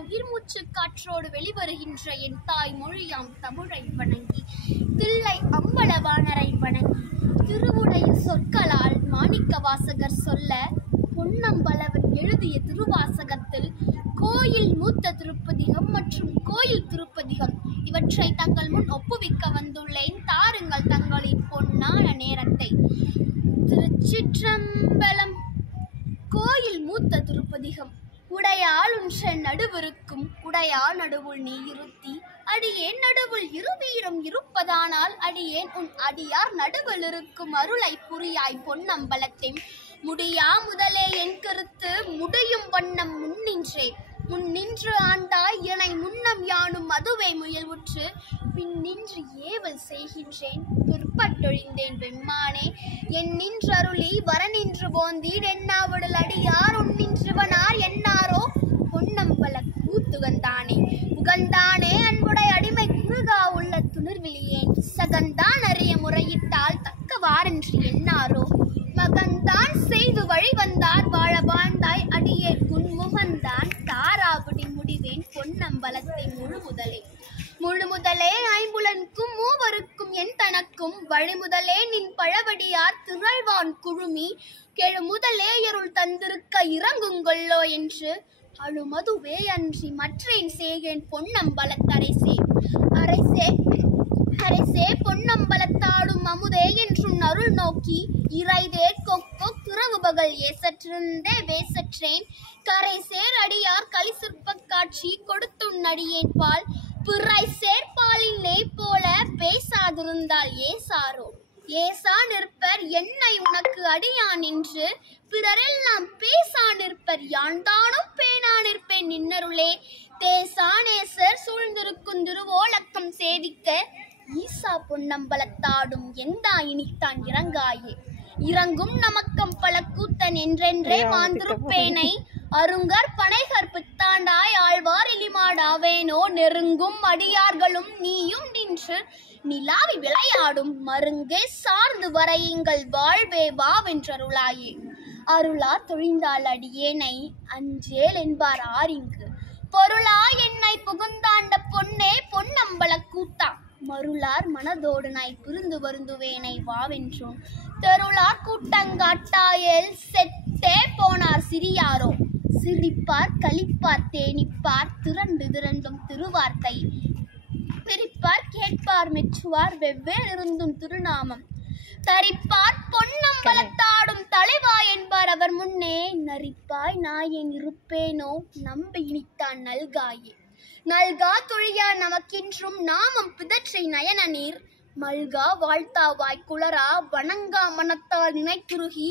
உயிர்மூச்சு காற்றோடு வெளிவருகின்ற என் தாய் மொழியாம் தமிழை வணங்கி, தில்லை அம்பலவாணரை வணங்கி, திருவுடைய சொற்களால் மாணிக்க வாசகர் சொல்ல, பொன்னம்பலவன் எழுதிய திருவாசகத்தில் கோயில் மூத்த திருப்பதிகம் மற்றும் கோயில் திருப்பதிகம் இவற்றை தங்கள் முன் ஒப்புவிக்க வந்துள்ளேன். தாருங்கள் தங்களின் பொன்னான நேரத்தை. திருச்சிற்றம்பலம். கோயில் மூத்த திருப்பதிகம். உடையாள் உன்ற நடுவிருக்கும் உடையாள் நடுவுள் நீ இருத்தி, அடியேன் நடுவுள் இருவீரும் இருப்பதானால் அடியேன் உன் அடியார் நடுவில் இருக்கும் அருளை புரியாய் பொன்னம்பலத்தை. முடியா முதலே என் கருத்து முடியும் வண்ணம் முன்னின்று ஆண்டாய் எனை முன்னம் யானும் அதுவே முயல்வுற்று பின்னின்று ஏவல் செய்கின்றேன் பிற்பட்டொழிந்தேன் வெம்மானே. என் நின்றருளி வரநின்று போந்தீர் என்னாவிடல் அடியார் உன்னின்றுவனார் என்னாரோ பொன்னம்பல கூத்துகந்தானே. உகந்தானே அன்புடை அடிமை குறுகா உள்ள துணிர்விலியேன், சகந்தான் அறிய முறையிட்டால் தக்கவாரென்று என்னாரோ. மகந்தான் செய்து வழி வந்தார் வாழ வாழ்ந்தாய் அடியே குன்முகந்தான் தாராபடி முடிவேன் பொன்னம்பலத்தை முழுமுதலே ஐம்புலனுக்கும் மூவருக்கும் என் தனக்கும் வழிமுதலே நின் பழவடியார் திரள்வான் குழுமி கெழுமுதலே இருள் தந்திருக்க இறங்குங்கொள்ளோ என்று அழுமதுவே அன்றி மற்றேன் சேகேன் பொன்னம்பலத்தரசே. அரசே பொன்னம்பலத்தாடும் அமுதே என்றும் அருள் நோக்கி இறைதேர் கொக்கோ துறவு பகல் ஏசற்றிருந்தே வேசற்றேன். கரை சேர் அடியார் களி சிற்ப காட்சி கொடுத்துன் அடியேன் பால் பிறை சேர்பாலின் நெய் போல பேசாதிருந்தால் ஏசாரோ. ஏசா நிற்பர் என்னை உனக்கு அடியான் என்று பிறரெல்லாம் பேசா நிற்பர் யான்தானும் பேனா நிற்பேன் நின்னருளே. தேசானேசர் சூழ்ந்திருக்கும் திருவோலக்கம் சேவிக்க ஈசா பொன்னம்பலத்தாடும் எந்தா இனித்தான் இறங்காயே. இறங்கும் நமக்கம் பல கூத்தன் என்றென்றே மாந்திருப்பேனை அருங்கற் பனைகற் பித்தாண்டாய் ஆழ்வார் இலிமாடாவேனோ. நெருங்கும் அடியார்களும் நீயும் நின்று நிலாவி விளையாடும் மருங்கே சார்ந்து வரையுங்கள் வாழ்வே வாவென்றருளாயே. அருளா தொழிந்தாள் அடியேனை அஞ்சேல் என்பார் ஆரிங்கு, பொருளா என்னை புகுந்தாண்ட பொன்னே பொன்னம்பல கூத்தா. மருளார் மனதோடு நாய் புரிந்து வருந்துவேனை வாவென்றோம், தெருளார் கூட்டங்காட்டாயல் செட்டே போனார் சிறியாரோ. சிரிப்பார் களிப்பார் தேனிப்பார் திரண்டும் திருவார்த்தை பிரிப்பார் கேட்பார் மெச்சுவார் வெவ்வேறு இருந்தும் திருநாமம் தரிப்பார் பொன்னம்பலத்தாடும் தலைவா என்பார் அவர் முன்னே. நரிப்பாய் நாயேன் இருப்பேனோ நம்பி இனித்தான் நல்காயே. நல்கா தொழியா நமக்கின்றும் நாமம் பிதற்றை நயன நீர் மல்கா வாழ்த்தாவாய் குளரா வணங்கா மனத்தால் நினைக்குருகி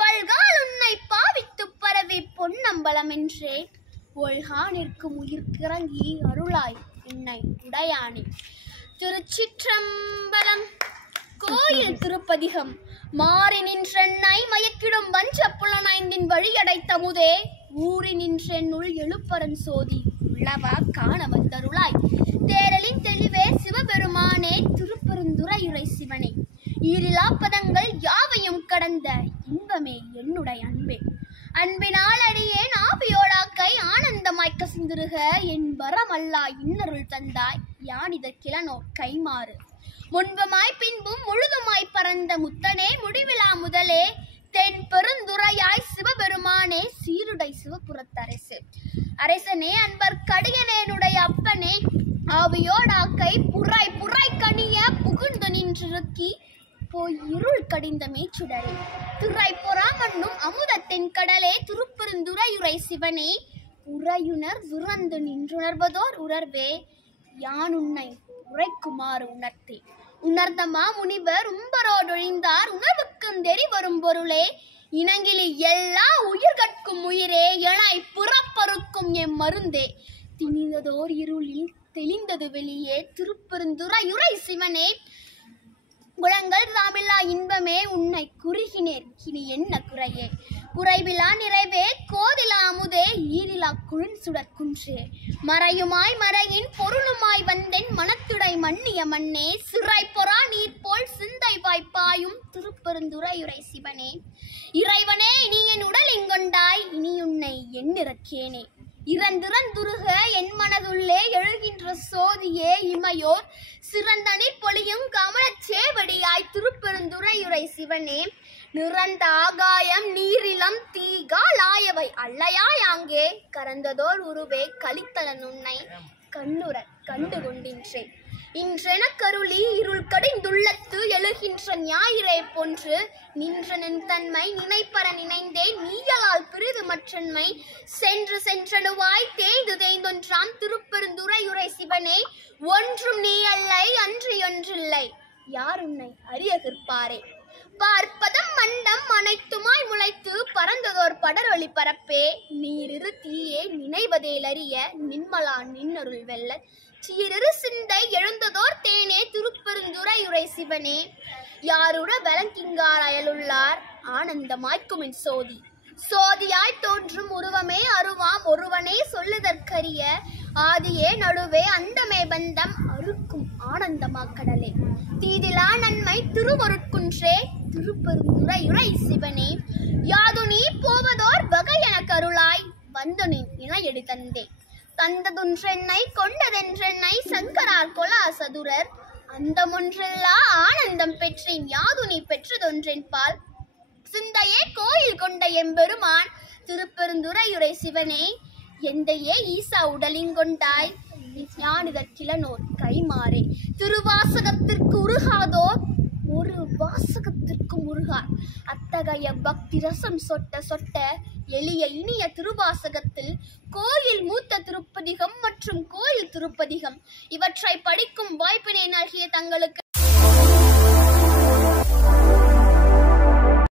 பல்கால் உன்னை பாவித்து பரவி பொன்னம்பலம் என்றே ஒல்கா நிற்கும் உயிர்க்கிறங்கி அருளாய் என்னை உடையானே. திருச்சிற்றம்பலம். கோயில் திருப்பதிகம். மாறி நின்றென்னை மயக்கிடும் வஞ்ச புலனைந்தின் வழியடைத்தமுதே ஊறி நின்றென்னுள் எழுப்பரன் சோதி உள்ளவா காண வந்தருளாய். தேரலின் தெளிவே சிவபெருமானே திருப்பெருந்துறையுரை சிவனே. ஈரிலா பதங்கள் யாவையும் கடந்த இன்பமே என்னுடைய அன்பே. அன்பினால் அடியேன் ஆவியோடாக்கை ஆனந்தமாய் கசிந்திருக என் வரமல்லா இன்னருள் தந்தாய் யானிதற்கிலனோ கைமாறு. முன்பமாய் பின்பும் முழுதுமாய் பறந்த முத்தனே முடிவிலா முதலே தென் பெருந்துறையாய் சிவபெருமானே சீருடை சிவபுரத்தரசு. அரசனே அன்பர் கடியனேனுடைய அப்பனே ஆவியோடாக்கை புரை கனிய புகுந்து நின்றிருக்கி போய் இருள் கடிந்த மேச்சுடரே. துறை பொறாமண்ணும் அமுதத்தின் கடலே திருப்பெருந்துறையுரை சிவனே. உரையுணர் உறந்து நின்றுணர்வதோர் உணர்வே யான் உன்னை உரைக்குமாறு உணர்த்தே. உணர்ந்தமா முனிவர் உம்பரோடொழிந்தார் உணர்வுக்கும் தெரி வரும் பொருளே. இனங்கிலி எல்லா உயிர்கட்கும் உயிரே எனை புறப்பறுக்கும் எம் மருந்தே. திணிந்ததோர் இருளில் தெளிந்தது வெளியே திருப்பெருந்துறையுரை சிவனே. குணங்கள் தாமில்லா இன்பமே உன்னை குறுகினேர் இனி என்ன குறையே. குறைவிலா நிறைவே கோதிலா அமுதே ஈரிலா குழின் சுடற்குன்றே. மறையுமாய் மறையின் பொருளுமாய் வந்தென் மனத்துடை மன்னிய மண்ணே. சிறை பொறா நீர் போல் திருப்பெருந்துறையுரை சிவனே. இறைவனே நீ என் உடல் இங்கொண்டாய், இனி உன்னை எண்ணிறக்கேனே. இறந்திறந்துருக என் மனதுள்ளே எழுகின்ற சோதியே இமையோர் சிறந்தனி பொழியும் கமலச் சேவடியாய் திருப்பெருந்துறையுரை சிவனே. நிறந்த ஆகாயம் நீரிலம் தீகால் ஆயவை அல்லையாய் அங்கே கறந்ததோர் உருவே கலித்தலன் உன்னை கண்ணுற கண்டு கொண்டின்றே. இன்றெனக்கருளி இருள் கடிந்துள்ளத்து எழுகின்ற ஞாயிறே போன்று நின்ற நின் தன்மை நினைப்பற நினைந்தேன் நீயலால் பிரிது மற்றன்மை சென்று சென்றனுவாய் தேய்ந்து தேய்ந்தொன்றாம் திருப்பெருந்துறையுரை சிவனே. ஒன்றும் நீ அல்லை அன்றியொன்றில்லை யார் உன்னை அறியகிற்பாரே. பார்ப்பதம் மண்டம் அனைத்துமாய் முளைத்து பறந்ததோர் படரொளி பரப்பே. நீரிரு தீயே நினைவதேலறிய நின்மலா நின்னருள் வெல்ல சீரிரு சிந்தை எழுந்ததோர் தேனே திருப்பெருந்துறையுரை சிவனே. யாருட வலங்கிங்கார் அயலுள்ளார் ஆனந்தமாய்க்குமின் சோதி சோதியாய் தோன்றும் உருவமே அருவாம் ஒருவனே சொல்லுதற்கரிய ஆதியே நடுவே அந்தமே பந்தம் அறுக்கும் ஆனந்தமா கடலே. தீதிலா நன்மை திருவருட்குன்றே திருப்பெருந்துறையுரை சிவனே. யாது நீ போவதோர் வகை என கருளாய் வந்தனின் இணையடி தந்தே. தந்ததொன்றென்னை கொண்டதென்றென்னை சங்கரார் கொலா சதுரர் அந்தமொன்றெல்லா ஆனந்தம் பெற்றேன் யாது நீ பெற்றதொன்றென் பால் சிந்தையே கோயில் கொண்ட எம்பெருமான் திருப்பெருந்துறையுரை சிவனே. எந்தையே ஈசா உடலிங்கொண்டாய் ஞானிதற்கிலனோர் கைமாறே. திருவாசகத்திற்கு உருகாதோர் ஒரு வாசகத்திற்கும் உருகார் அத்தகைய பக்தி ரசம் சொட்ட சொட்ட எளிய இனிய திருவாசகத்தில் கோயில் மூத்த திருப்பதிகம் மற்றும் கோயில் திருப்பதிகம் இவற்றை படிக்கும் வாய்ப்பினை நல்கிய தங்களுக்கு